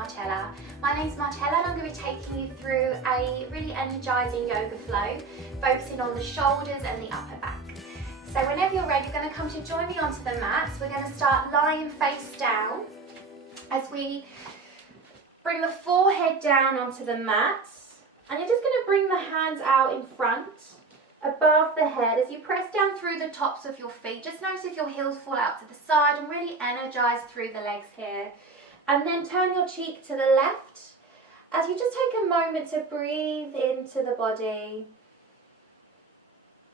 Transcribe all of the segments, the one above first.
Marcella. My name's Marcella and I'm going to be taking you through a really energising yoga flow, focusing on the shoulders and the upper back. So whenever you're ready, you're going to come to join me onto the mat. So we're going to start lying face down as we bring the forehead down onto the mat. And you're just going to bring the hands out in front, above the head, as you press down through the tops of your feet. Just notice if your heels fall out to the side and really energise through the legs here. And then turn your cheek to the left as you just take a moment to breathe into the body.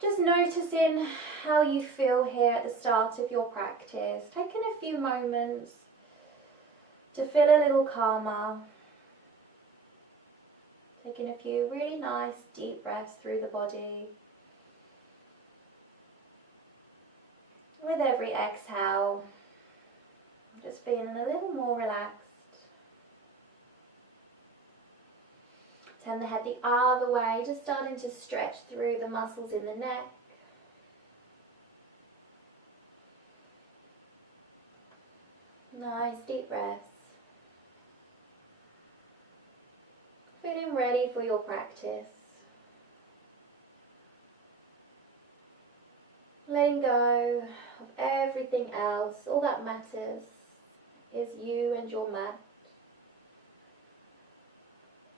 Just noticing how you feel here at the start of your practice. Taking a few moments to feel a little calmer. Taking a few really nice deep breaths through the body. With every exhale, I'm just feeling a little more relaxed. Turn the head the other way, just starting to stretch through the muscles in the neck. Nice deep breaths. Feeling ready for your practice. Letting go of everything else. All that matters is you and your mat.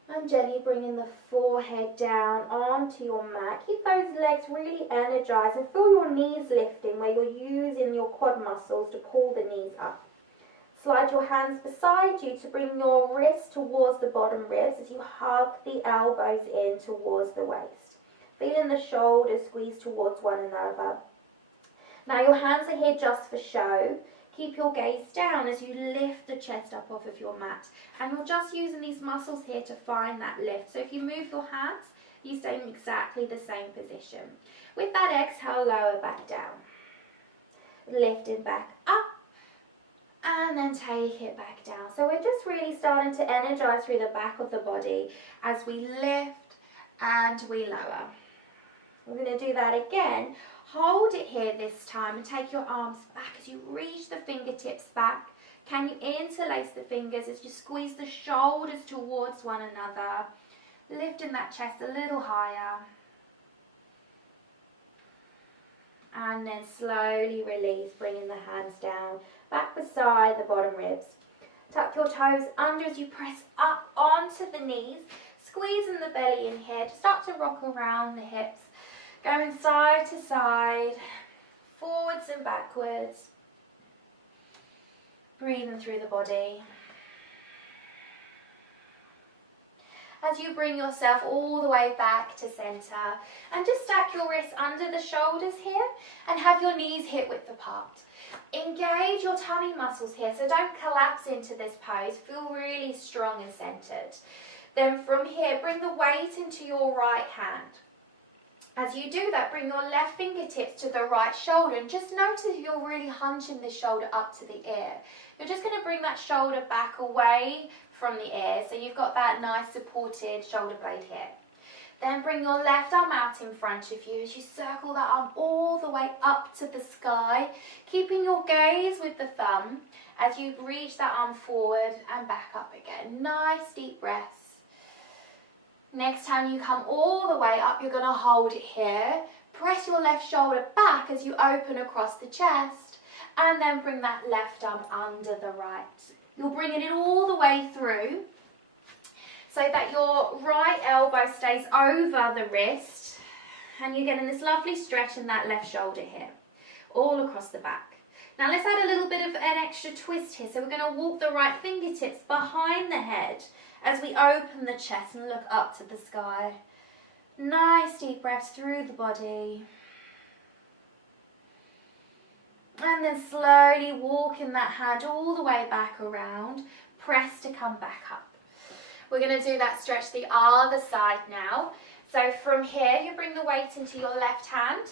And gently bringing the forehead down onto your mat. Keep those legs really energized and feel your knees lifting where you're using your quad muscles to pull the knees up. Slide your hands beside you to bring your wrists towards the bottom ribs as you hug the elbows in towards the waist. Feeling the shoulders squeeze towards one another. Now your hands are here just for show. Keep your gaze down as you lift the chest up off of your mat. And you're just using these muscles here to find that lift. So if you move your hands, you stay in exactly the same position. With that exhale, lower back down. Lifting back up. And then take it back down. So we're just really starting to energize through the back of the body as we lift and we lower. We're going to do that again. Hold it here this time and take your arms back as you reach the fingertips back. Can you interlace the fingers as you squeeze the shoulders towards one another, lifting that chest a little higher. And then slowly release, bringing the hands down, back beside the bottom ribs. Tuck your toes under as you press up onto the knees, squeezing the belly in here to start to rock around the hips. Going side to side, forwards and backwards. Breathing through the body. As you bring yourself all the way back to center, and just stack your wrists under the shoulders here and have your knees hip width apart. Engage your tummy muscles here, so don't collapse into this pose. Feel really strong and centered. Then from here, bring the weight into your right hand. As you do that, bring your left fingertips to the right shoulder and just notice you're really hunching the shoulder up to the ear. You're just going to bring that shoulder back away from the ear so you've got that nice supported shoulder blade here. Then bring your left arm out in front of you as you circle that arm all the way up to the sky, keeping your gaze with the thumb as you reach that arm forward and back up again. Nice deep breaths. Next time you come all the way up, you're going to hold it here. Press your left shoulder back as you open across the chest. And then bring that left arm under the right. You're bringing it all the way through so that your right elbow stays over the wrist. And you're getting this lovely stretch in that left shoulder here, all across the back. Now let's add a little bit of an extra twist here. So we're going to walk the right fingertips behind the head as we open the chest and look up to the sky. Nice deep breaths through the body. And then slowly walking that hand all the way back around. Press to come back up. We're going to do that stretch the other side now. So from here, you bring the weight into your left hand.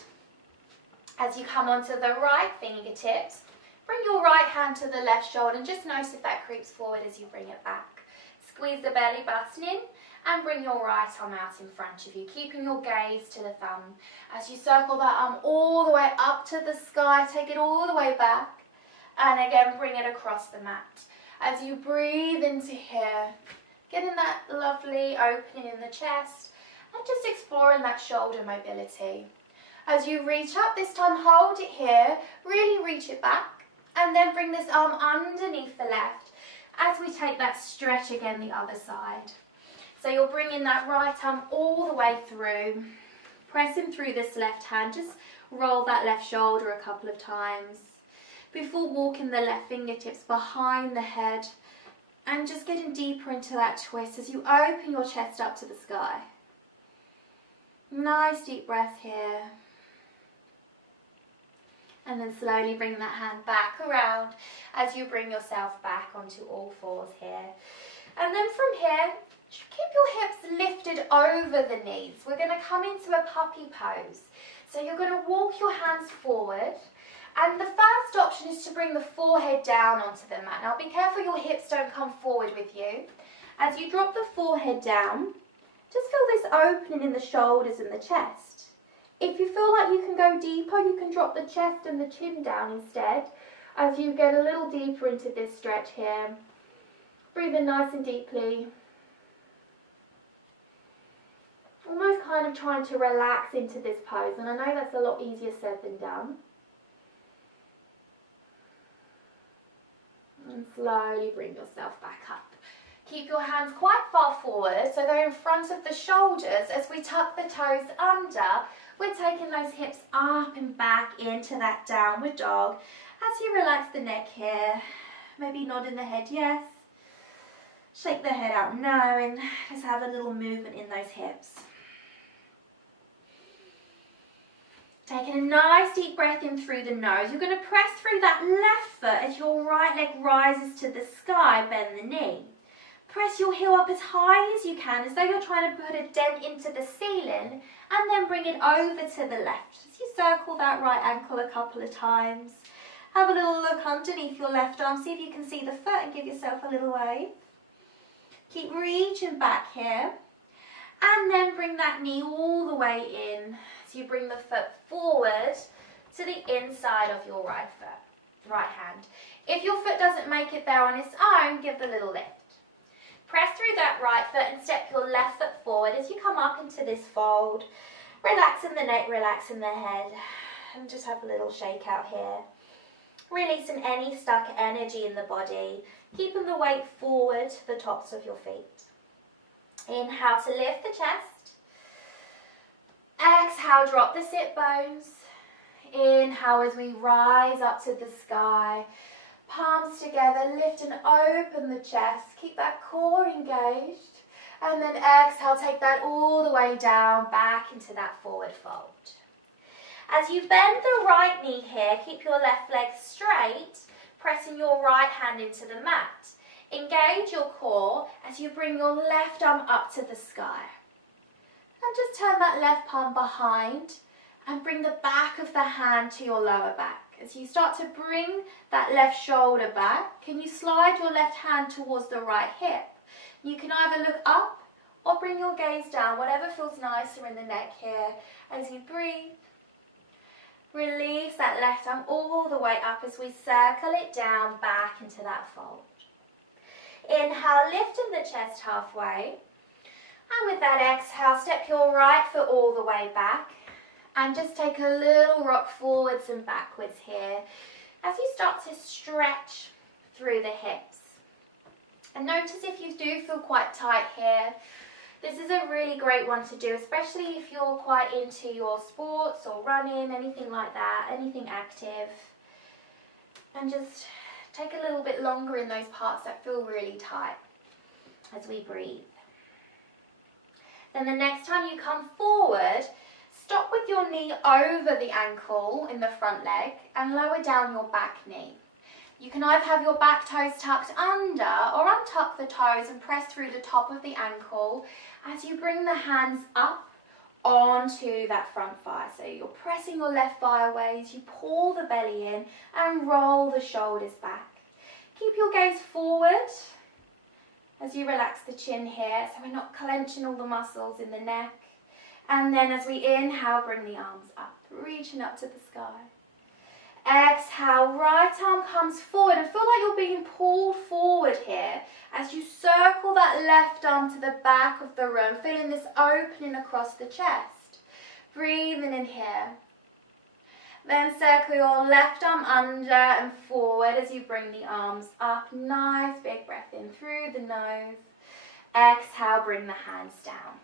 As you come onto the right fingertips, bring your right hand to the left shoulder and just notice if that creeps forward as you bring it back. Squeeze the belly button in and bring your right arm out in front of you, keeping your gaze to the thumb. As you circle that arm all the way up to the sky, take it all the way back, and again bring it across the mat. As you breathe into here, getting that lovely opening in the chest and just exploring that shoulder mobility. As you reach up, this time hold it here, really reach it back, and then bring this arm underneath the left as we take that stretch again the other side. So you're bringing that right arm all the way through, pressing through this left hand, just roll that left shoulder a couple of times before walking the left fingertips behind the head and just getting deeper into that twist as you open your chest up to the sky. Nice deep breath here. And then slowly bring that hand back around as you bring yourself back onto all fours here. And then from here, keep your hips lifted over the knees. We're going to come into a puppy pose. So you're going to walk your hands forward. And the first option is to bring the forehead down onto the mat. Now be careful your hips don't come forward with you. As you drop the forehead down, just feel this opening in the shoulders and the chest. If you feel like you can go deeper, you can drop the chest and the chin down instead as you get a little deeper into this stretch here. Breathe in nice and deeply. Almost kind of trying to relax into this pose, and I know that's a lot easier said than done. And slowly bring yourself back up. Keep your hands quite far forward so they're in front of the shoulders. As we tuck the toes under, we're taking those hips up and back into that downward dog. As you relax the neck here, maybe nodding the head yes. Shake the head out no, and just have a little movement in those hips. Taking a nice deep breath in through the nose. You're going to press through that left foot as your right leg rises to the sky, bend the knee. Press your heel up as high as you can, as though you're trying to put a dent into the ceiling, and then bring it over to the left. As you circle that right ankle a couple of times. Have a little look underneath your left arm, see if you can see the foot and give yourself a little wave. Keep reaching back here, and then bring that knee all the way in. So you bring the foot forward to the inside of your right foot, right hand. If your foot doesn't make it there on its own, give the little lift. Press through that right foot and step your left foot forward as you come up into this fold. Relaxing the neck, relaxing the head, and just have a little shake out here. Releasing any stuck energy in the body, keeping the weight forward to the tops of your feet. Inhale to lift the chest. Exhale, drop the sit bones. Inhale as we rise up to the sky. Palms together, lift and open the chest. Keep that core engaged. And then exhale, take that all the way down, back into that forward fold. As you bend the right knee here, keep your left leg straight, pressing your right hand into the mat. Engage your core as you bring your left arm up to the sky. And just turn that left palm behind and bring the back of the hand to your lower back. As you start to bring that left shoulder back, can you slide your left hand towards the right hip? You can either look up or bring your gaze down, whatever feels nicer in the neck here. As you breathe, release that left arm all the way up as we circle it down back into that fold. Inhale, lifting the chest halfway. And with that exhale, step your right foot all the way back. And just take a little rock forwards and backwards here as you start to stretch through the hips. And notice if you do feel quite tight here, this is a really great one to do, especially if you're quite into your sports or running, anything like that, anything active. And just take a little bit longer in those parts that feel really tight as we breathe. Then the next time you come forward, stop with your knee over the ankle in the front leg and lower down your back knee. You can either have your back toes tucked under or untuck the toes and press through the top of the ankle as you bring the hands up onto that front thigh. So you're pressing your left thigh away as you pull the belly in and roll the shoulders back. Keep your gaze forward as you relax the chin here so we're not clenching all the muscles in the neck. And then as we inhale, bring the arms up, reaching up to the sky. Exhale, right arm comes forward and feel like you're being pulled forward here as you circle that left arm to the back of the room, feeling this opening across the chest. Breathing in here. Then circle your left arm under and forward as you bring the arms up. Nice big breath in through the nose. Exhale, bring the hands down.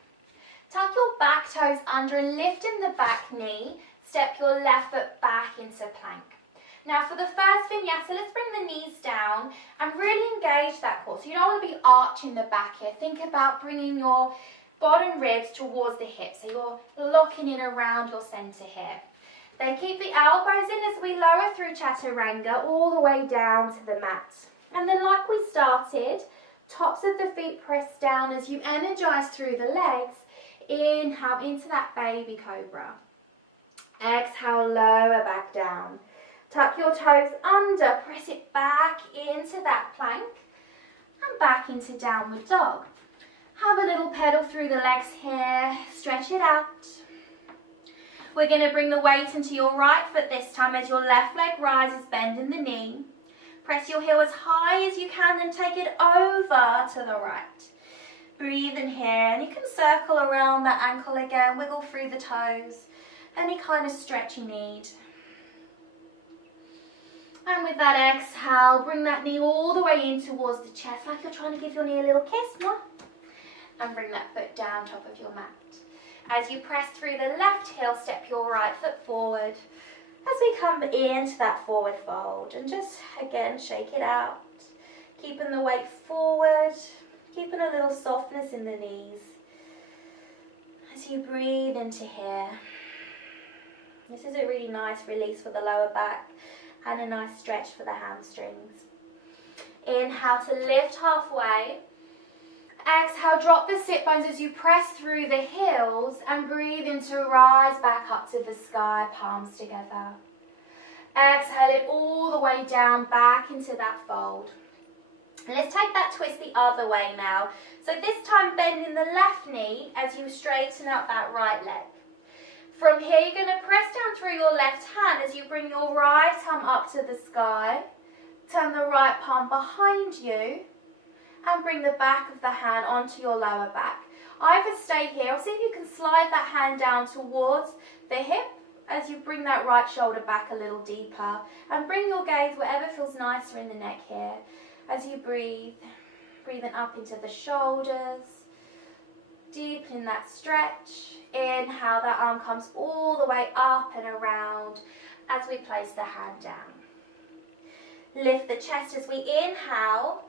Tuck your back toes under and lift in the back knee. Step your left foot back into plank. Now for the first vinyasa, let's bring the knees down and really engage that core. So you don't want to be arching the back here. Think about bringing your bottom ribs towards the hips. So you're locking in around your center here. Then keep the elbows in as we lower through Chaturanga all the way down to the mat. And then like we started, tops of the feet press down as you energize through the legs. Inhale into that baby cobra. Exhale, lower back down. Tuck your toes under, press it back into that plank and back into downward dog. Have a little pedal through the legs here, stretch it out. We're going to bring the weight into your right foot this time as your left leg rises, bending the knee. Press your heel as high as you can, then take it over to the right. Breathe in here, and you can circle around that ankle again, wiggle through the toes, any kind of stretch you need. And with that exhale, bring that knee all the way in towards the chest, like you're trying to give your knee a little kiss. And bring that foot down top of your mat. As you press through the left heel, step your right foot forward. As we come into that forward fold, and just again shake it out. Keeping the weight forward, keeping a little softness in the knees. As you breathe into here. This is a really nice release for the lower back and a nice stretch for the hamstrings. Inhale to lift halfway. Exhale, drop the sit bones as you press through the heels and breathe in to rise back up to the sky, palms together. Exhale it all the way down back into that fold. And let's take that twist the other way now. So this time bending the left knee as you straighten out that right leg. From here you're going to press down through your left hand as you bring your right arm up to the sky. Turn the right palm behind you. And bring the back of the hand onto your lower back. Either stay here or see if you can slide that hand down towards the hip as you bring that right shoulder back a little deeper. And bring your gaze wherever feels nicer in the neck here. As you breathe, breathing up into the shoulders. Deepening that stretch. Inhale, that arm comes all the way up and around as we place the hand down. Lift the chest as we inhale.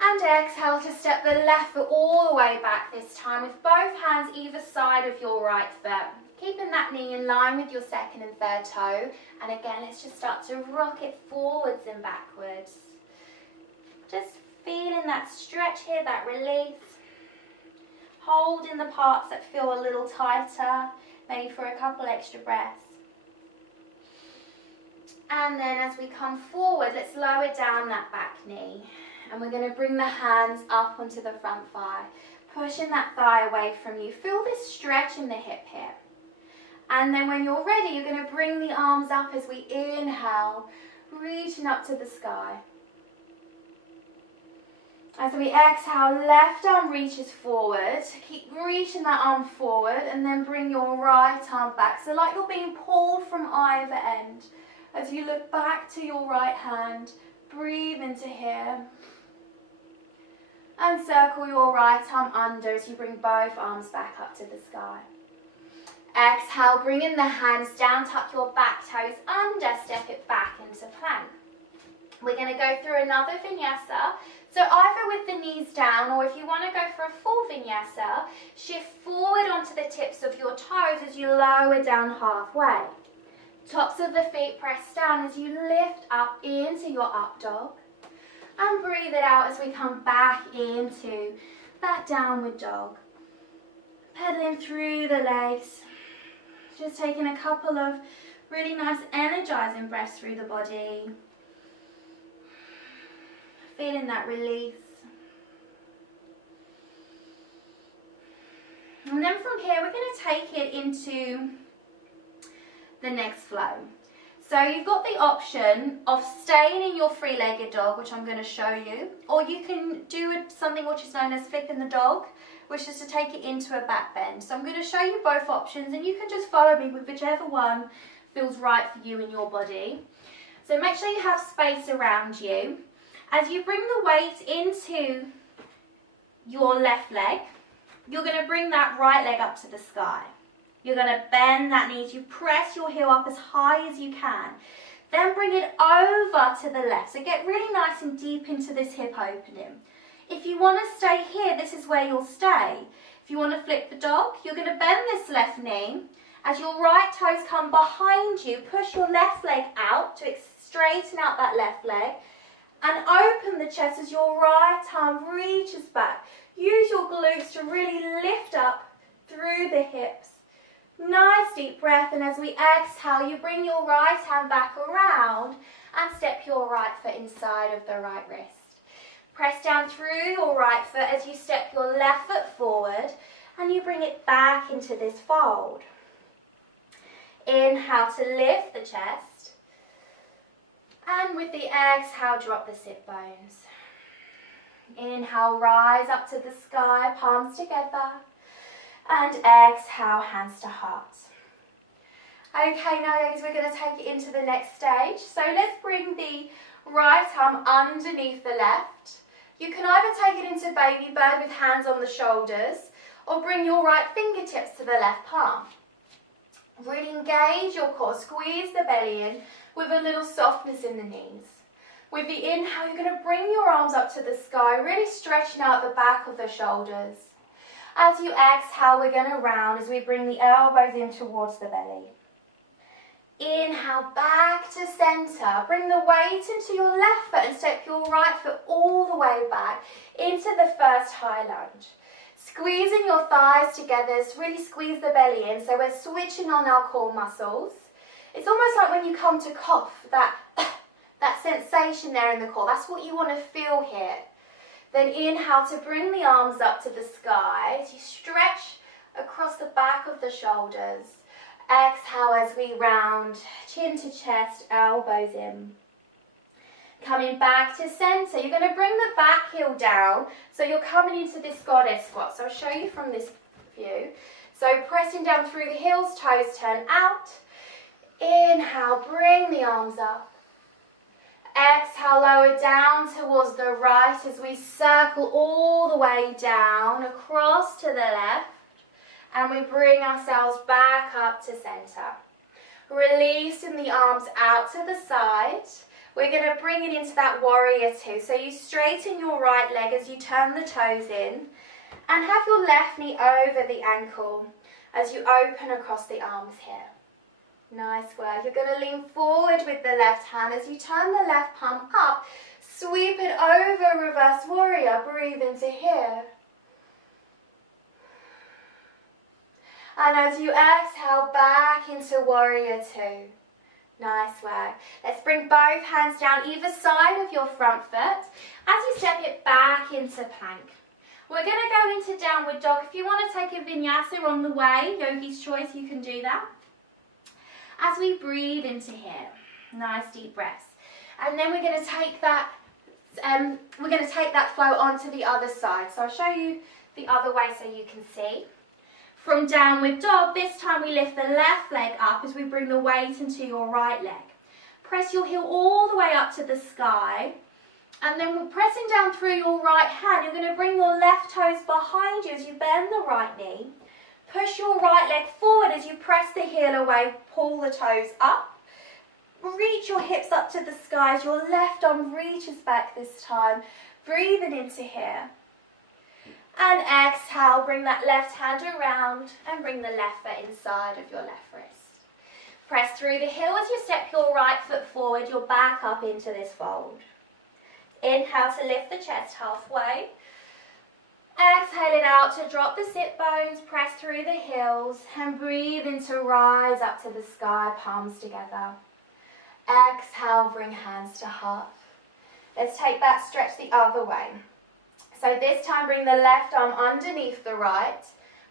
And exhale to step the left foot all the way back this time with both hands either side of your right foot. Keeping that knee in line with your second and third toe. And again, let's just start to rock it forwards and backwards. Just feeling that stretch here, that release. Holding the parts that feel a little tighter, maybe for a couple extra breaths. And then as we come forward, let's lower down that back knee. And we're going to bring the hands up onto the front thigh, pushing that thigh away from you. Feel this stretch in the hip here. And then when you're ready, you're going to bring the arms up as we inhale, reaching up to the sky. As we exhale, left arm reaches forward. Keep reaching that arm forward and then bring your right arm back. So like you're being pulled from either end. As you look back to your right hand, breathe into here. And circle your right arm under as you bring both arms back up to the sky. Exhale, bring in the hands down, tuck your back toes under, step it back into plank. We're going to go through another vinyasa. So either with the knees down, or if you want to go for a full vinyasa, shift forward onto the tips of your toes as you lower down halfway. Tops of the feet press down as you lift up into your up dog. And breathe it out as we come back into that downward dog. Pedaling through the legs. Just taking a couple of really nice energizing breaths through the body. Feeling that release. And then from here we're going to take it into the next flow. So So you've got the option of staying in your three-legged dog, which I'm going to show you, or you can do something which is known as flipping the dog, which is to take it into a back bend. So I'm going to show you both options, and you can just follow me with whichever one feels right for you and your body. So make sure you have space around you. As you bring the weight into your left leg, you're going to bring that right leg up to the sky. You're going to bend that knee. You press your heel up as high as you can. Then bring it over to the left. So get really nice and deep into this hip opening. If you want to stay here, this is where you'll stay. If you want to flip the dog, you're going to bend this left knee. As your right toes come behind you, push your left leg out to straighten out that left leg. And open the chest as your right arm reaches back. Use your glutes to really lift up through the hips. Nice deep breath, and as we exhale, you bring your right hand back around and step your right foot inside of the right wrist. Press down through your right foot as you step your left foot forward and you bring it back into this fold. Inhale to lift the chest, and with the exhale, drop the sit bones. Inhale, rise up to the sky, palms together. And exhale, hands to heart. Okay, now guys, we're going to take it into the next stage. So let's bring the right arm underneath the left. You can either take it into baby bird with hands on the shoulders, or bring your right fingertips to the left palm. Really engage your core, squeeze the belly in with a little softness in the knees. With the inhale, you're going to bring your arms up to the sky, really stretching out the back of the shoulders. As you exhale, we're going to round as we bring the elbows in towards the belly. Inhale, back to center. Bring the weight into your left foot and step your right foot all the way back into the first high lunge. Squeezing your thighs together, really squeeze the belly in, so we're switching on our core muscles. It's almost like when you come to cough, that sensation there in the core. That's what you want to feel here. Then inhale to bring the arms up to the sky as you stretch across the back of the shoulders. Exhale as we round, chin to chest, elbows in. Coming back to center, you're going to bring the back heel down, so you're coming into this goddess squat. So I'll show you from this view. So pressing down through the heels, toes turn out. Inhale, bring the arms up. Exhale, lower down towards the right as we circle all the way down, across to the left, and we bring ourselves back up to center. Releasing the arms out to the side. We're going to bring it into that warrior two. So you straighten your right leg as you turn the toes in, and have your left knee over the ankle as you open across the arms here. Nice work. You're going to lean forward with the left hand as you turn the left palm up. Sweep it over, reverse warrior. Breathe into here. And as you exhale, back into warrior two. Nice work. Let's bring both hands down either side of your front foot as you step it back into plank. We're going to go into downward dog. If you want to take a vinyasa on the way, yogi's choice, you can do that. As we breathe into here, nice deep breaths, and then we're going to take that. Flow onto the other side. So I'll show you the other way so you can see. From downward dog, this time we lift the left leg up as we bring the weight into your right leg. Press your heel all the way up to the sky, and then we're pressing down through your right hand. You're going to bring your left toes behind you as you bend the right knee. Push your right leg forward as you press the heel away, pull the toes up. Reach your hips up to the sky as your left arm reaches back this time. Breathing into here. And exhale, bring that left hand around and bring the left foot inside of your left wrist. Press through the heel as you step your right foot forward, your back up into this fold. Inhale to lift the chest halfway. Exhale it out to drop the sit bones, press through the heels, and breathe in to rise up to the sky, palms together. Exhale, bring hands to heart. Let's take that stretch the other way. So this time bring the left arm underneath the right,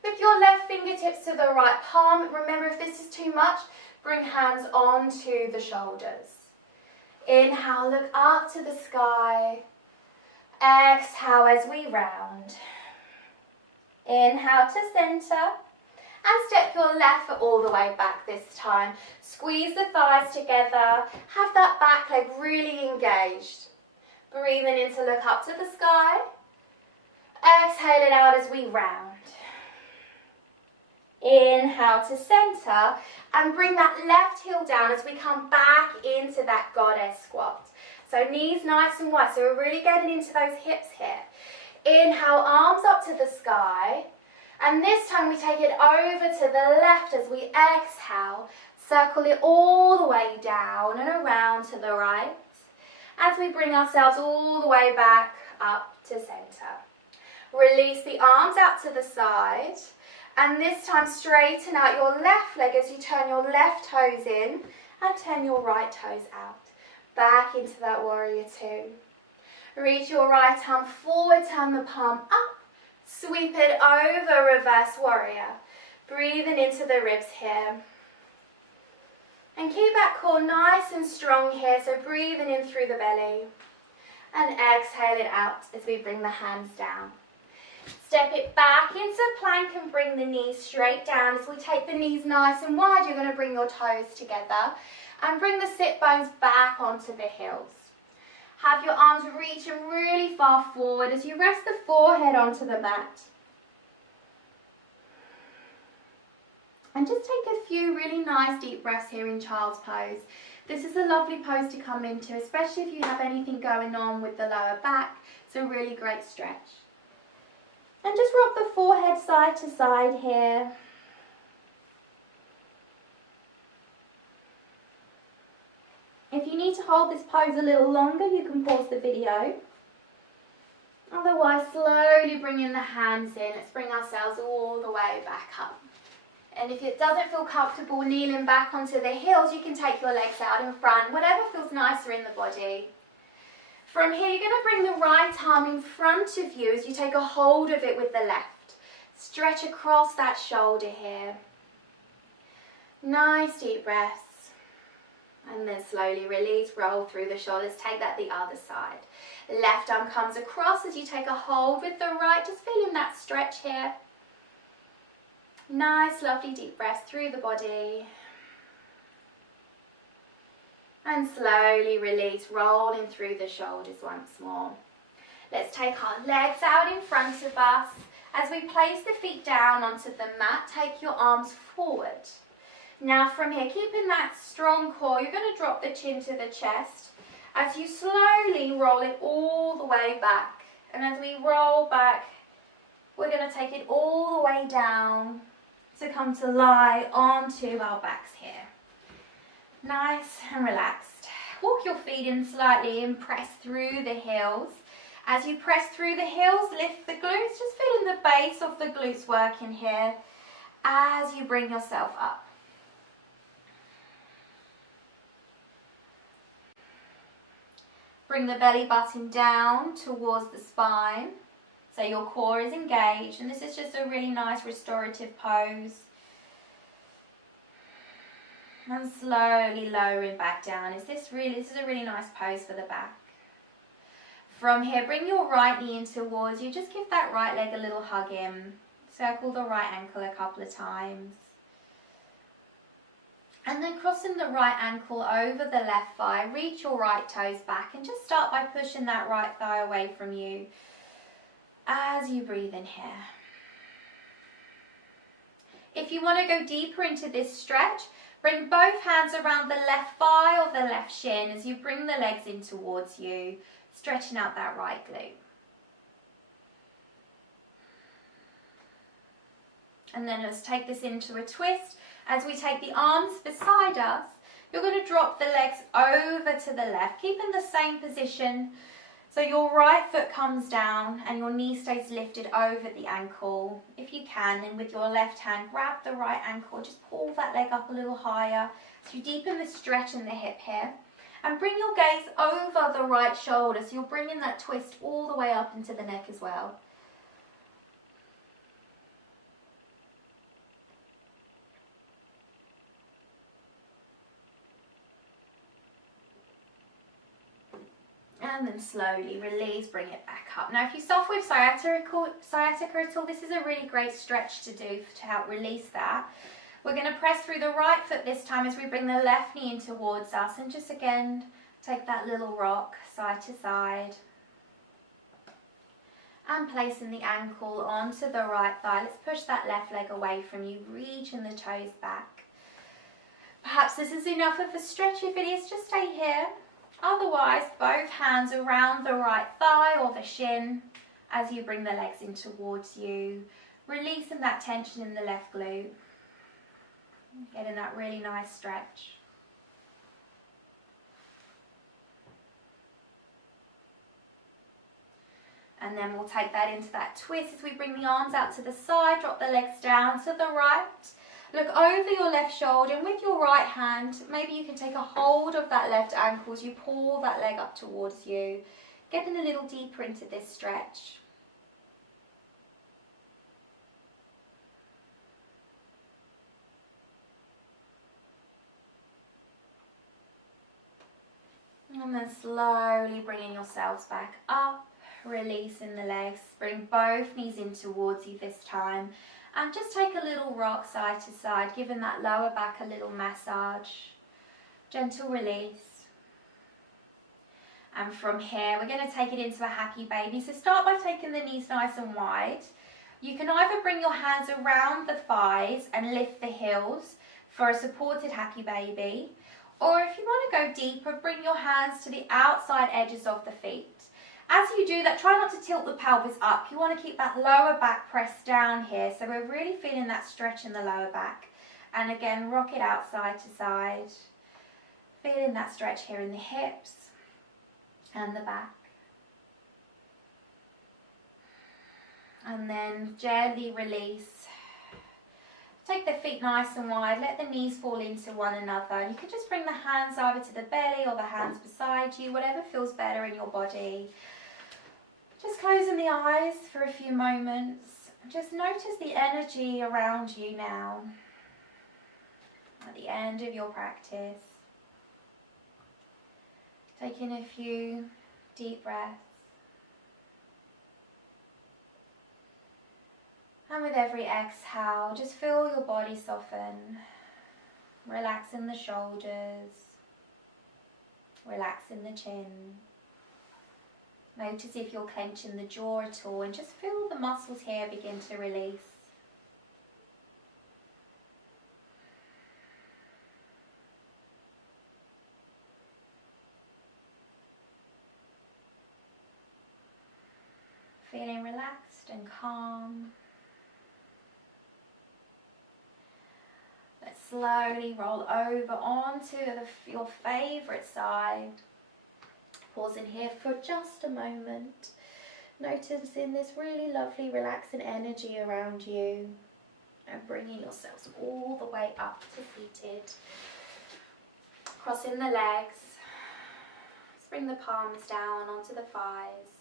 with your left fingertips to the right palm. Remember, if this is too much, Bring hands onto the shoulders. Inhale, look up to the sky. Exhale as we round. Inhale to center. And step your left foot all the way back this time. Squeeze the thighs together. Have that back leg really engaged. Breathing in to look up to the sky. Exhale it out as we round. Inhale to center and bring that left heel down as we come back into that goddess squat. So knees nice and wide, so we're really getting into those hips here. Inhale, arms up to the sky. And this time we take it over to the left as we exhale. Circle it all the way down and around to the right. As we bring ourselves all the way back up to center. Release the arms out to the side. And this time straighten out your left leg as you turn your left toes in and turn your right toes out. Back into that warrior two. Reach your right arm forward, turn the palm up. Sweep it over, reverse warrior. Breathing into the ribs here. And keep that core nice and strong here, so breathing in through the belly. And exhale it out as we bring the hands down. Step it back into plank and bring the knees straight down. As we take the knees nice and wide, you're going to bring your toes together and bring the sit bones back onto the heels. Have your arms reaching really far forward as you rest the forehead onto the mat. And just take a few really nice deep breaths here in child's pose. This is a lovely pose to come into, especially if you have anything going on with the lower back. It's a really great stretch. And just rock the forehead side to side here. If you need to hold this pose a little longer, you can pause the video. Otherwise, slowly bring in the hands in. Let's bring ourselves all the way back up. And if it doesn't feel comfortable kneeling back onto the heels, you can take your legs out in front, whatever feels nicer in the body. From here, you're going to bring the right arm in front of you as you take a hold of it with the left. Stretch across that shoulder here. Nice deep breaths. And then slowly release, roll through the shoulders. Take that the other side. Left arm comes across as you take a hold with the right. Just feeling that stretch here. Nice, lovely deep breaths through the body. And slowly release, rolling through the shoulders once more. Let's take our legs out in front of us. As we place the feet down onto the mat, take your arms forward. Now from here, keeping that strong core, you're going to drop the chin to the chest as you slowly roll it all the way back. And as we roll back, we're going to take it all the way down to come to lie onto our backs here. Nice and relaxed. Walk your feet in slightly and press through the heels. As you press through the heels, lift the glutes. Just feeling the base of the glutes working here as you bring yourself up. Bring the belly button down towards the spine, so your core is engaged, and this is just a really nice restorative pose. And slowly lowering back down. This is a really nice pose for the back. From here, bring your right knee in towards you. Just give that right leg a little hug in. Circle the right ankle a couple of times. And then crossing the right ankle over the left thigh, reach your right toes back and just start by pushing that right thigh away from you as you breathe in here. If you want to go deeper into this stretch, bring both hands around the left thigh or the left shin as you bring the legs in towards you, stretching out that right glute. And then let's take this into a twist. As we take the arms beside us, you're going to drop the legs over to the left, keeping the same position. So your right foot comes down and your knee stays lifted over the ankle. If you can, and with your left hand, grab the right ankle, just pull that leg up a little higher. So you deepen the stretch in the hip here. And bring your gaze over the right shoulder, so you're bringing that twist all the way up into the neck as well. And then slowly release, bring it back up. Now if you suffer with sciatica at all, this is a really great stretch to do to help release that. We're going to press through the right foot this time as we bring the left knee in towards us, and just again take that little rock side to side. And placing the ankle onto the right thigh. Let's push that left leg away from you, reaching the toes back. Perhaps this is enough of a stretch. If it is, just stay here. Otherwise, both hands around the right thigh or the shin as you bring the legs in towards you, releasing that tension in the left glute, getting that really nice stretch. And then we'll take that into that twist as we bring the arms out to the side, drop the legs down to the right. Look over your left shoulder, and with your right hand, maybe you can take a hold of that left ankle as you pull that leg up towards you, getting a little deeper into this stretch. And then slowly bringing yourselves back up, releasing the legs. Bring both knees in towards you this time. And just take a little rock side to side, giving that lower back a little massage. Gentle release. And from here, we're going to take it into a happy baby. So start by taking the knees nice and wide. You can either bring your hands around the thighs and lift the heels for a supported happy baby. Or if you want to go deeper, bring your hands to the outside edges of the feet. As you do that, try not to tilt the pelvis up. You want to keep that lower back pressed down here. So we're really feeling that stretch in the lower back. And again, rock it out side to side. Feeling that stretch here in the hips and the back. And then gently release. Take the feet nice and wide. Let the knees fall into one another. And you can just bring the hands either to the belly or the hands beside you, whatever feels better in your body. Just closing the eyes for a few moments. Just notice the energy around you now at the end of your practice. Taking a few deep breaths. And with every exhale, just feel your body soften. Relaxing the shoulders. Relaxing the chin. Notice if you're clenching the jaw at all, and just feel the muscles here begin to release. Feeling relaxed and calm. Let's slowly roll over onto your favourite side. Pausing here for just a moment. Noticing this really lovely relaxing energy around you. And bringing yourselves all the way up to seated. Crossing the legs. Let's bring the palms down onto the thighs.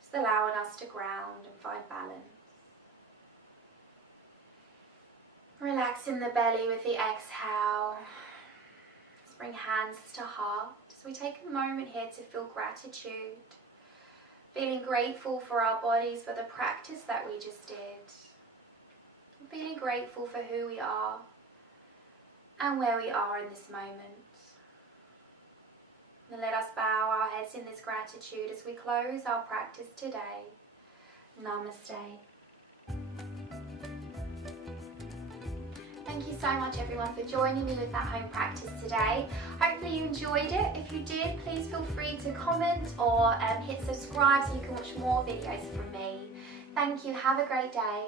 Just allowing us to ground and find balance. Relaxing the belly with the exhale. Let's bring hands to heart. So we take a moment here to feel gratitude. Feeling grateful for our bodies, for the practice that we just did. Feeling grateful for who we are and where we are in this moment. And let us bow our heads in this gratitude as we close our practice today. Namaste. Thank you so much everyone for joining me with that home practice today. Hopefully you enjoyed it. If you did, please feel free to comment or hit subscribe so you can watch more videos from me. Thank you. Have a great day.